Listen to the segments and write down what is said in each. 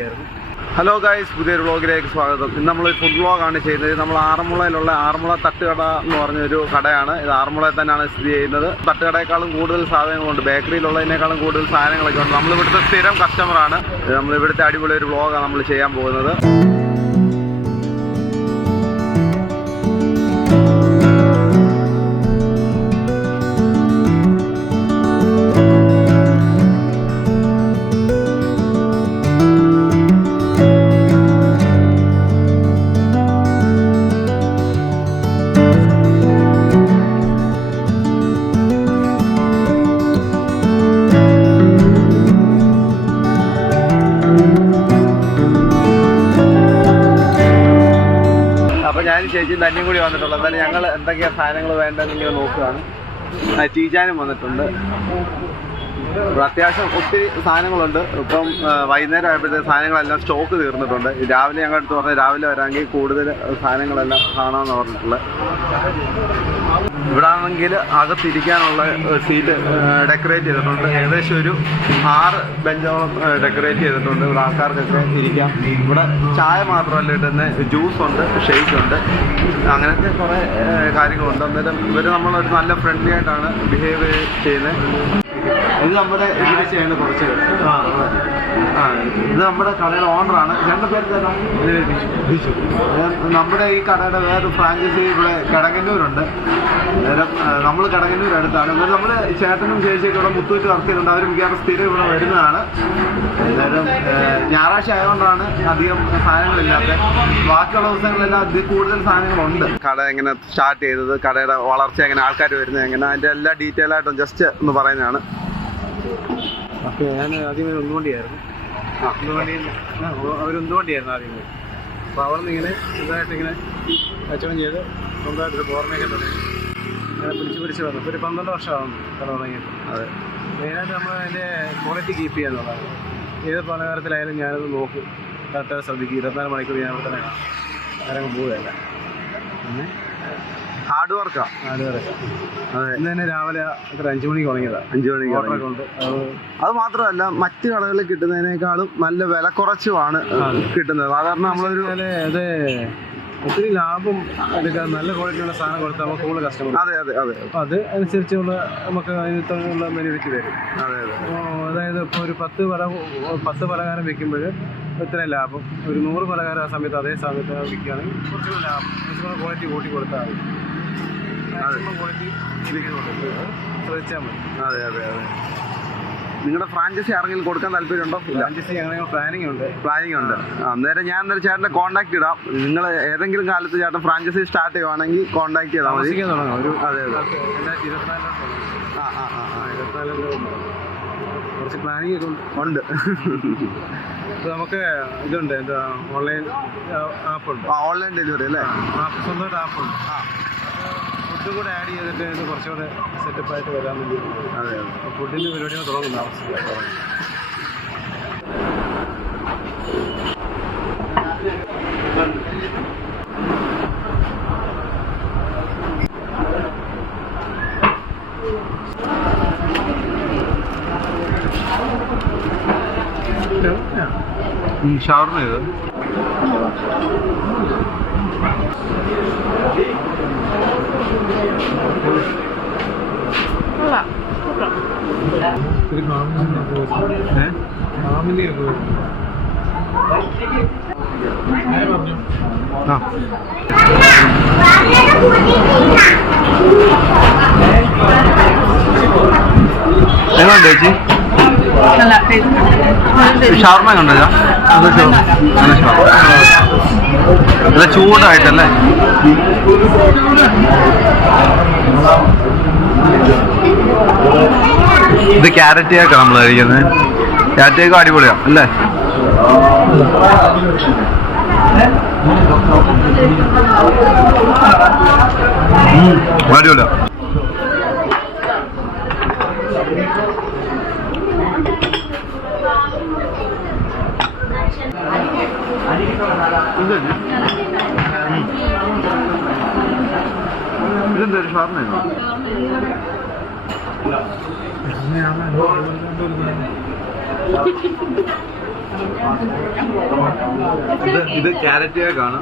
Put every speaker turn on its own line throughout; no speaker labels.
വേണ്ടിയായിരുന്നു
hello guys പുതിയൊരു വ്ളോഗിലേക്ക് സ്വാഗതം. ഇന്ന് നമ്മൾ ഫുഡ് വ്ളോഗാണ് ചെയ്യുന്നത്. നമ്മൾ ആറന്മുളയിലുള്ള ആറന്മുള തട്ടുകട എന്ന് പറഞ്ഞൊരു കടയാണ്. ഇത് ആറന്മുളയിൽ തന്നെയാണ് സ്ഥിതി ചെയ്യുന്നത്. തട്ടുകടയേക്കാളും കൂടുതൽ സാധനങ്ങളുണ്ട്. ബേക്കറിയിലുള്ളതിനേക്കാളും കൂടുതൽ സാധനങ്ങളൊക്കെ ഉണ്ട്. നമ്മൾ ഇവിടുത്തെ സ്ഥിരം കസ്റ്റമറാണ് നമ്മൾ ഇവിടുത്തെ അടിപൊളി ഒരു വ്ളോഗാണ് നമ്മൾ ചെയ്യാൻ പോകുന്നത്. ചേച്ചിയും തന്നെയും കൂടി വന്നിട്ടുള്ളത് എന്തായാലും ഞങ്ങൾ എന്തൊക്കെയാ സാധനങ്ങൾ വേണ്ടതെന്ന് നോക്കുകയാണ്. ടീച്ചാനും വന്നിട്ടുണ്ട്. ഇവിടെ അത്യാവശ്യം ഒത്തിരി സാധനങ്ങളുണ്ട്. ഇപ്പം വൈകുന്നേരം ആയപ്പോഴത്തെ സാധനങ്ങളെല്ലാം സ്റ്റോക്ക് തീർന്നിട്ടുണ്ട്. രാവിലെ ഞങ്ങളുടെ അടുത്ത് പറഞ്ഞാൽ രാവിലെ വരാമെങ്കിൽ കൂടുതൽ സാധനങ്ങളെല്ലാം കാണാമെന്ന് പറഞ്ഞിട്ടുള്ളത്. ഇവിടെ ആണെങ്കിൽ അകത്തിരിക്കാനുള്ള സീറ്റ് ഡെക്കറേറ്റ് ചെയ്തിട്ടുണ്ട്. ഏകദേശം ഒരു ആറ് ബെഞ്ചോളം ഡെക്കറേറ്റ് ചെയ്തിട്ടുണ്ട്. ഇവിടെ ആൾക്കാർക്കൊക്കെ ഇരിക്കാം. ഇവിടെ ചായ മാത്രമല്ല ഇട്ടുന്ന ജ്യൂസ് ഉണ്ട് ഷെയ്ക്ക് ഉണ്ട് അങ്ങനത്തെ കുറേ കാര്യങ്ങളുണ്ട്. അന്നേരം ഇവർ നമ്മളൊരു നല്ല ഫ്രണ്ട്ലി ആയിട്ടാണ് ബിഹേവ് ചെയ്യുന്നത് ഇത് നമ്മുടെ ചെയ്യുന്ന കുറച്ച് ആ ഇത് നമ്മുടെ കടയുടെ ഓണറാണ് രണ്ട് പേര് തന്നെ ബിജു നമ്മുടെ ഈ കടയുടെ വേറെ ഫ്രാഞ്ചൈസി ഇവിടെ കിടങ്ങന്നൂരുണ്ട് അന്നേരം നമ്മൾ കിടങ്ങന്നൂർ അടുത്താണ്. ഇവിടെ നമ്മുടെ ചേട്ടനും ചേച്ചിയൊക്കെ ഇവിടെ മുത്തൂറ്റ് വർക്ക് ചെയ്യുന്നുണ്ട്. അവർ മിക്കവാറും സ്ഥിരം ഇവിടെ വരുന്നതാണ്. അന്നേരം ഞായറാഴ്ച ആയതുകൊണ്ടാണ് അധികം സാധനങ്ങളില്ലാത്ത ബാക്കിയുള്ള ദിവസങ്ങളെല്ലാം അതിൽ കൂടുതൽ സാധനങ്ങളുണ്ട്. കട എങ്ങനെ സ്റ്റാർട്ട് ചെയ്തത് കടയുടെ വളർച്ച എങ്ങനെ ആൾക്കാർ വരുന്നത് എങ്ങനെ അതിന്റെ എല്ലാ ഡീറ്റെയിൽ ആയിട്ടും ജസ്റ്റ് ഒന്ന് പറയുന്നതാണ്.
അപ്പോൾ ഞാൻ ആദ്യമേ ഉന്തുവണ്ടിയായിരുന്നു
ആ.
ഉന്തുവണ്ടിയിൽ അവർ ഉന്തുവണ്ടിയായിരുന്നു ആദ്യമേ അപ്പോൾ അവിടെ നിന്ന് ഇങ്ങനെ ഇതായിട്ട് ഇങ്ങനെ കച്ചവടം ചെയ്ത് സ്വന്തമായിട്ടൊരു ഓർമ്മയൊക്കെ തുടങ്ങി അങ്ങനെ പിടിച്ച് പിടിച്ച് വന്നു. ഇപ്പോൾ ഒരു പന്ത്രണ്ട് വർഷമാകുന്നു കട തുടങ്ങിയിട്ട്.
അതെ.
മെയിനായിട്ട് നമ്മൾ അതിന്റെ ക്വാളിറ്റി കീപ്പ് ചെയ്യുക എന്നുള്ളതാണ് ഏത് പലഹാരത്തിലായാലും ഞാനത് നോക്കും. കറക്റ്റായി ശ്രദ്ധിക്കും. ഇരുപത്തിനാല് മണിക്കൂർ ഞാൻ ഇവിടെ തന്നെ കാര്യങ്ങൾ പോവുകയല്ല. പിന്നെ
ഹാർഡ് വർക്കാ അതെ
ഇന്ന് തന്നെ രാവിലെ എത്ര? അഞ്ച് മണിക്ക് തുടങ്ങിയതാണ്
അഞ്ചു മണിക്ക്
ഓർഡറൊക്കെ ഉണ്ട് അത്
മാത്രല്ല മാത്രമല്ല മറ്റു കടകളിൽ കിട്ടുന്നതിനേക്കാളും നല്ല വില കുറച്ചുമാണ് കിട്ടുന്നത്. സാധാരണ നമ്മളൊരു
അത്. ഒത്തിരി ലാഭം എടുക്കാൻ നല്ല ക്വാളിറ്റിയുള്ള സാധനം കൊടുത്താൽ നമുക്ക് കൂടുതൽ കസ്റ്റമർ
അതെ അതെ അതെ.
അപ്പോൾ അത് അനുസരിച്ചുള്ള നമുക്ക് അതിനുള്ള ബെനിഫിറ്റ് തരും
അതെ അതെ.
അതായത് ഇപ്പോൾ ഒരു പത്ത് പല പത്ത് പലഹാരം വെക്കുമ്പോൾ ഇത്ര ലാഭം. ഒരു നൂറ് പലഹാരം ആ സമയത്ത് അതേ സമയത്ത് വിൽക്കുകയാണെങ്കിൽ കുറച്ചുകൂടെ ലാഭം. കുറച്ചുകൂടെ ക്വാളിറ്റി കൂട്ടി കൊടുത്താൽ മതി. മാക്സിമം ക്വാളിറ്റി ശ്രദ്ധിച്ചാൽ മതി.
അതെ അതെ അതെ. നിങ്ങളുടെ ഫ്രാഞ്ചൈസി ആരെങ്കിലും കൊടുക്കാൻ താല്പര്യമുണ്ടോ?
ഫ്രാഞ്ചൈസി അങ്ങനെ പ്ലാനിങ് ഉണ്ട്.
പ്ലാനിങ് ഉണ്ട്. അന്നേരം ഞാൻ അന്നേരം ചേട്ടന്റെ കോൺടാക്ട് ഇടാം. നിങ്ങൾ ഏതെങ്കിലും കാലത്ത് ചേട്ടൻ ഫ്രാഞ്ചൈസി സ്റ്റാർട്ട് ചെയ്യുവാണെങ്കിൽ കോൺടാക്ട് ചെയ്താൽ മതി.
ഒരു
അതെ അതെ. ആ ആ ആ ആ.
കുറച്ച് പ്ലാനിങ് ഒക്കെ ഉണ്ട്.
ഉണ്ട്.
നമുക്ക് ഇതുണ്ട്. എന്താ ഓൺലൈൻ ആപ്പ്
ഉണ്ട്. ഓൺലൈൻ ഡെലിവറി അല്ലേ?
ആപ്പ് സ്വന്തമായിട്ട് ആപ്പുണ്ട് ഫുഡ് കൂടെ ആഡ് ചെയ്തിട്ട് ഇത് കുറച്ചുകൂടെ സെറ്റപ്പ് ആയിട്ട് വരാൻ വേണ്ടി
അതെ
ഫുഡിന്റെ പരിപാടികൾ ഈ ഷവർമ്മ
ഷവർമ എങ്ങനെയുണ്ട് ചേച്ചി?
നല്ല ടേസ്റ്റ്
ഷവർമ ഉണ്ടോ? നല്ല ചൂടായിട്ടല്ലേ? ഇത് ക്യാരറ്റ് കേക്കാണ് നമ്മൾ കഴിക്കുന്നത്? ക്യാരറ്റ് കേക്ക് അടിപൊളിയാണ് അല്ലേ? ഉം, ഇതന്നെ ഇതെന്താ ഒരു ഷവർമയാണോ ഇത് ഇത് ക്യാരറ്റ് കേക്കാണ്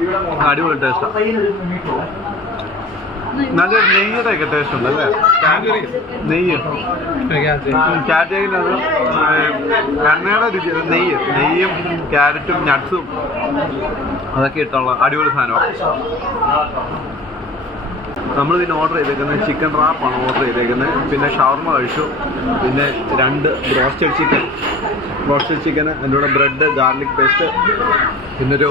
അടിപൊളി ടേസ്റ്റാണ് നല്ലൊരു നെയ്യുടെ ഒക്കെ ടേസ്റ്റ് ഉണ്ട് അല്ലേ? നെയ്യ്. ക്യാരറ്റ് കേക്കിനത് എണ്ണയുടെ രുചി നെയ്യ്. നെയ്യും ക്യാരറ്റും നട്ട്സും അതൊക്കെ ഇട്ടുള്ള അടിപൊളി സാധനമാണ് നമ്മൾ ഇതിന് ഓർഡർ ചെയ്തേക്കുന്നത് ചിക്കൻ റാപ്പാണ് ഓർഡർ ചെയ്തേക്കുന്നത് പിന്നെ ഷവർമ കഴിച്ചു. പിന്നെ രണ്ട് ബ്രോസ്റ്റഡ് ചിക്കൻ ബ്രോസ്റ്റഡ് ചിക്കന് അതിന്റെ കൂടെ ബ്രെഡ് ഗാർലിക് പേസ്റ്റ് പിന്നൊരു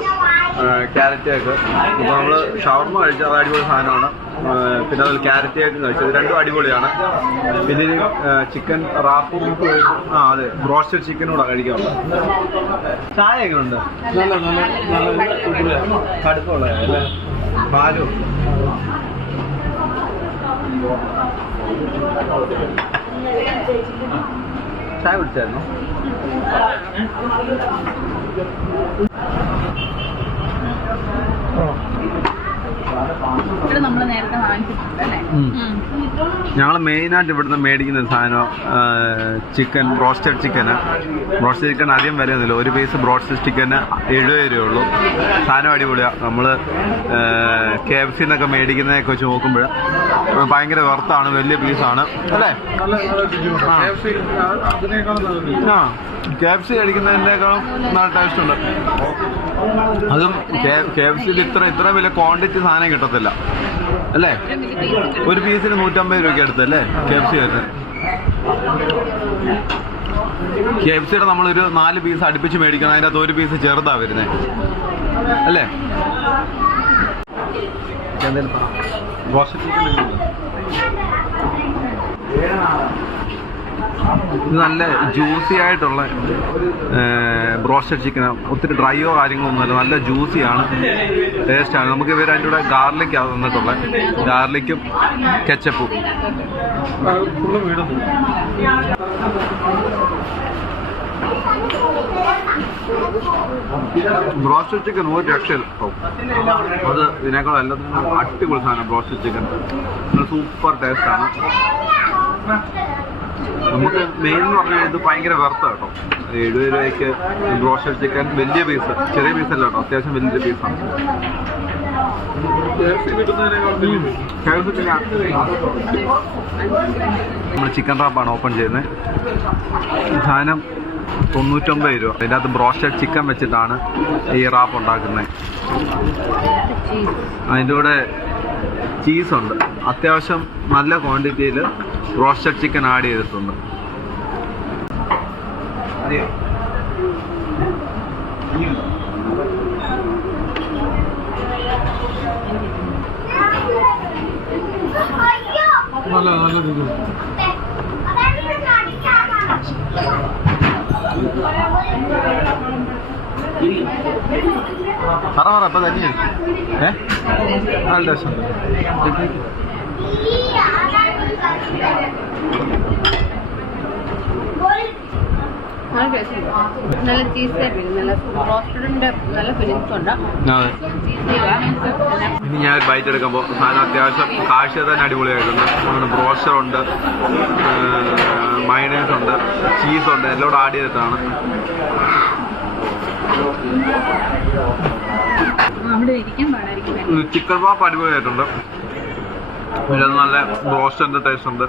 ക്യാരറ്റ് കേക്ക് അപ്പോൾ നമ്മൾ ഷവർമ കഴിച്ച അത് അടിപൊളി സാധനമാണ്. പിന്നെ അതിൽ ക്യാരറ്റ് കേക്കും കഴിച്ചു ഇത് രണ്ടും അടിപൊളിയാണ്. പിന്നെ ചിക്കൻ റാപ്പും ആ അതെ ബ്രോസ്റ്റഡ് ചിക്കനും കൂടെ കഴിക്കാറുണ്ട് ചായ എങ്ങനെയുണ്ട്
നല്ല നല്ല നല്ല
കടുപ്പമുള്ള പാലു പാലും. ചായ കുടിച്ചായിരുന്നു?
ഇവിടെ നമ്മൾ നേരത്തെ വാങ്ങിച്ചിട്ടുണ്ട് അല്ലേ.
ഞങ്ങൾ മെയിനായിട്ട് ഇവിടുന്ന് മേടിക്കുന്ന സാധനം ചിക്കൻ ബ്രോസ്റ്റഡ് ചിക്കന് ബ്രോസ്റ്റഡ് ചിക്കൻ അധികം വിലയൊന്നുമില്ല. ഒരു പീസ് ബ്രോസ്റ്റഡ് ചിക്കന് എഴുപത് രൂപയുള്ളൂ. സാധനം അടിപൊളിയാണ് നമ്മൾ കെ എഫ് സിന്നൊക്കെ മേടിക്കുന്നതൊക്കെ വെച്ച് നോക്കുമ്പോൾ ഭയങ്കര വർത്താണ് വലിയ പീസാണ് അല്ലേ? ആ. കെ എഫ് സി കഴിക്കുന്നതിനേക്കാളും നല്ല ടേസ്റ്റ് ഉണ്ട്. അതും കെ എഫ് സിയിൽ ഇത്ര ഇത്ര വലിയ ക്വാണ്ടിറ്റി സാധനം കിട്ടത്തില്ല. അല്ലേ? ഒരു പീസിന് നൂറ്റമ്പത് രൂപയ്ക്ക് അടുത്തല്ലേ കെ എഫ് സി വരുന്നത്. കെ എഫ് സിയുടെ നമ്മളൊരു നാല് പീസ് അടുപ്പിച്ച് മേടിക്കണം. അതിന്റെ അകത്ത് ഒരു പീസ് ചെറുതാ വരുന്നത് അല്ലേ? നല്ല ജ്യൂസി ആയിട്ടുള്ള ബ്രോസ്റ്റഡ് ചിക്കൻ ഒത്തിരി ഡ്രൈയോ കാര്യങ്ങളൊന്നും അല്ല നല്ല ജ്യൂസിയാണ് ടേസ്റ്റാണ് നമുക്ക് ഇവർ അതിന്റെ കൂടെ ഗാർലിക് തന്നിട്ടുള്ളത് ഗാർലിക്കും കെച്ചപ്പും ബ്രോസ്റ്റഡ് ചിക്കൻ ഒരു രക്ഷയില്ല. അത് ഇതിനേക്കാൾ എല്ലാത്തിനും അടിപൊളി സാധനം ബ്രോസ്റ്റഡ് ചിക്കൻ സൂപ്പർ ടേസ്റ്റാണ് നമുക്ക് മെയിൻ എന്ന് പറഞ്ഞാൽ ഇത് ഭയങ്കര വെർത്ത കേട്ടോ. എഴുപത് രൂപയ്ക്ക് ബ്രോസ്റ്റഡ് ചിക്കൻ വലിയ പീസ് ചെറിയ പീസല്ല കേട്ടോ. അത്യാവശ്യം വലിയ പീസാണ് നമ്മൾ ചിക്കൻ റാപ്പാണ് ഓപ്പൺ ചെയ്യുന്നത്. സാധനം തൊണ്ണൂറ്റൊമ്പത് രൂപ. അതിന്റെ അകത്ത് ബ്രോസ്റ്റഡ് ചിക്കൻ വെച്ചിട്ടാണ് ഈ റാപ്പ് ഉണ്ടാക്കുന്നത്. അതിന്റെ കൂടെ ചീസുണ്ട് അത്യാവശ്യം നല്ല ക്വാണ്ടിറ്റിയിൽ റോസ്റ്റഡ് ചിക്കൻ ആഡ് ചെയ്തിട്ടുണ്ട്.
നല്ല നല്ല
പറ പറ ഇപ്പൊ തന്നെ. ഏ? നല്ല രസമുണ്ട്
നല്ല ചീസ് നല്ല റോസ്റ്റഡിന്റെ നല്ല ഫിലിംസ് ഉണ്ട്.
അതെ
ചീസ്
ഇനി ഞാൻ ബൈറ്റ് എടുക്കുമ്പോൾ സാധനം അത്യാവശ്യം കാഴ്ച തന്നെ അടിപൊളിയായിട്ടുണ്ട്. ബ്രോഷർ ബ്രോസ്റ്റർ ഉണ്ട്. മയണൈസ് ഉണ്ട്. ചീസ് ഉണ്ട്. എല്ലാം കൂടെ ആഡ് ചെയ്തിട്ടാണ്. ചിക്കൻ പാപ്പ് അടിപൊളിയായിട്ടുണ്ട്. പിന്നെ നല്ല ബ്രോസ്റ്ററിന്റെ ടേസ്റ്റ് ഉണ്ട്.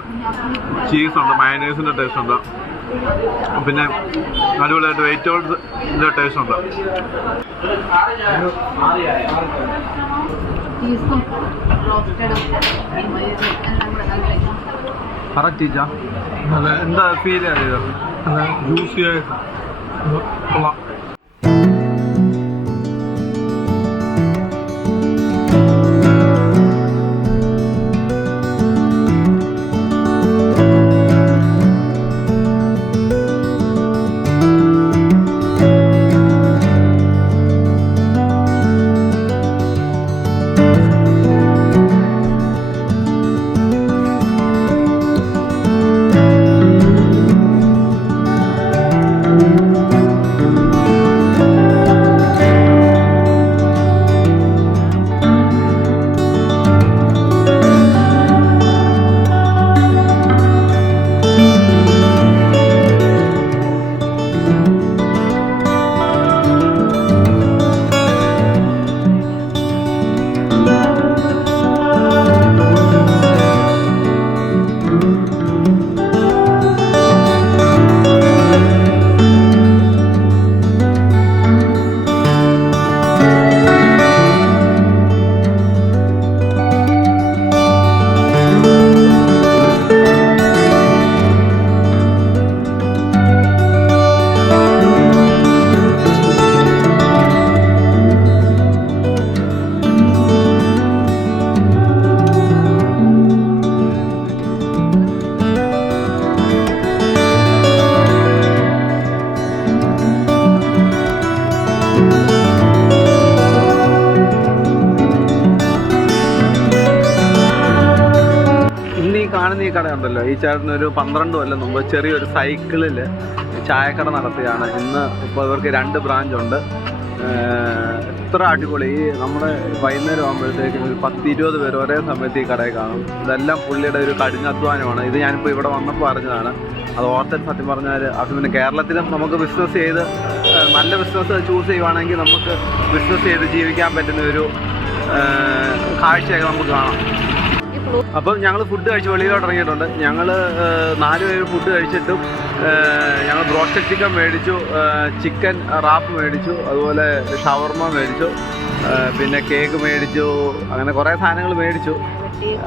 ചീസ് ഉണ്ട് മയനൈസിന്റെ ടേസ്റ്റ് ഉണ്ട്. പിന്നെ അടിപൊളിയായിട്ട് വെജിറ്റബിൾസിന്റെ ടേസ്റ്റ് ഉണ്ട്. കറക്റ്റ്
നല്ല
എന്താ ഫീൽ ചെയ്തത്
നല്ല ജ്യൂസി ആയിട്ട്. കൊള്ളാം.
കടയുണ്ടല്ലോ. ഈ ചേട്ടന് ഒരു പന്ത്രണ്ട് കൊല്ലം മുമ്പ് ചെറിയൊരു സൈക്കിളിൽ ചായക്കട നടത്തിയാണ്. ഇന്ന് ഇപ്പോൾ ഇവർക്ക് രണ്ട് ബ്രാഞ്ച് ഉണ്ട്. എത്ര അടിപൊളി. ഈ നമ്മുടെ വൈകുന്നേരം ആകുമ്പോഴത്തേക്കും ഒരു പത്ത് ഇരുപത് പേര് ഒരേ സമയത്ത് ഈ കടയിൽ കാണും. ഇതെല്ലാം പുള്ളിയുടെ ഒരു കഠിനാധ്വാനമാണ്. ഇത് ഞാനിപ്പോൾ ഇവിടെ വന്നപ്പോൾ അറിഞ്ഞതാണ്. അത് ഓർത്തൻ സത്യം പറഞ്ഞാൽ അത് പിന്നെ കേരളത്തിലും നമുക്ക് ബിസിനസ് ചെയ്ത് നല്ല ബിസിനസ് ചൂസ് ചെയ്യുവാണെങ്കിൽ നമുക്ക് ബിസിനസ് ചെയ്ത് ജീവിക്കാൻ പറ്റുന്ന ഒരു കാഴ്ചയൊക്കെ നമുക്ക് കാണാം. അപ്പം ഞങ്ങൾ ഫുഡ് കഴിച്ച് വെളിയിലോട്ട് ഇറങ്ങിയിട്ടുണ്ട്. ഞങ്ങൾ നാല് പേര് ഫുഡ് കഴിച്ചിട്ടും ഞങ്ങൾ ബ്രോസ്റ്റഡ് ചിക്കൻ മേടിച്ചു ചിക്കൻ റാപ്പ് മേടിച്ചു അതുപോലെ ഷവർമ മേടിച്ചു പിന്നെ കേക്ക് മേടിച്ചു അങ്ങനെ കുറേ സാധനങ്ങൾ മേടിച്ചു.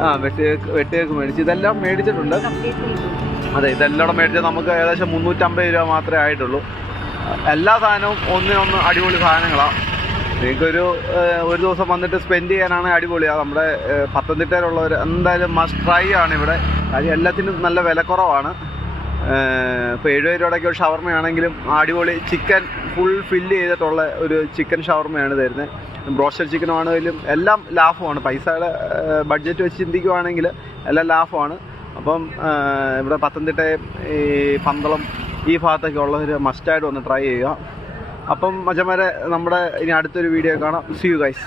ആ വെട്ടിയേക്ക് വെട്ടിയേക്ക് മേടിച്ചു. ഇതെല്ലാം മേടിച്ചിട്ടുണ്ട്. അതെ ഇതെല്ലാം കൂടെ മേടിച്ചാൽ നമുക്ക് ഏകദേശം മുന്നൂറ്റമ്പത് രൂപ മാത്രമേ ആയിട്ടുള്ളൂ. എല്ലാ സാധനവും ഒന്നിനൊന്ന് അടിപൊളി സാധനങ്ങളാണ് നിങ്ങൾക്കൊരു ഒരു ദിവസം വന്നിട്ട് സ്പെൻഡ് ചെയ്യാനാണ് അടിപൊളിയാണ് നമ്മുടെ ഏഹ്, പത്തനംതിട്ടയിലുള്ളവർ എന്തായാലും മസ്റ്റ് ട്രൈ ആണ് ഇവിടെ കാര്യം എല്ലാത്തിനും നല്ല വിലക്കുറവാണ്. ഇപ്പോൾ എഴുപത് രൂപയ്ക്ക് ഒരു ഷവർമയാണെങ്കിലും അടിപൊളി ചിക്കൻ ഫുൾ ഫില്ല് ചെയ്തിട്ടുള്ള ഒരു ചിക്കൻ ഷവർമയാണ് തരുന്നത് ബ്രോസ്റ്റർ ചിക്കൻ ആണെങ്കിലും എല്ലാം ലാഭമാണ്. പൈസയുടെ ബഡ്ജറ്റ് വെച്ച് ചിന്തിക്കുവാണെങ്കിൽ എല്ലാം ലാഭമാണ്. അപ്പം ഇവിടെ പത്തനംതിട്ട ഈ പന്തളം ഈ ഭാഗത്തൊക്കെ ഉള്ളവർ മസ്റ്റായിട്ട് ഒന്ന് ട്രൈ ചെയ്യുക. അപ്പം മച്ചന്മാരെ നമ്മുടെ ഇനി അടുത്തൊരു വീഡിയോ കാണാം. C you guys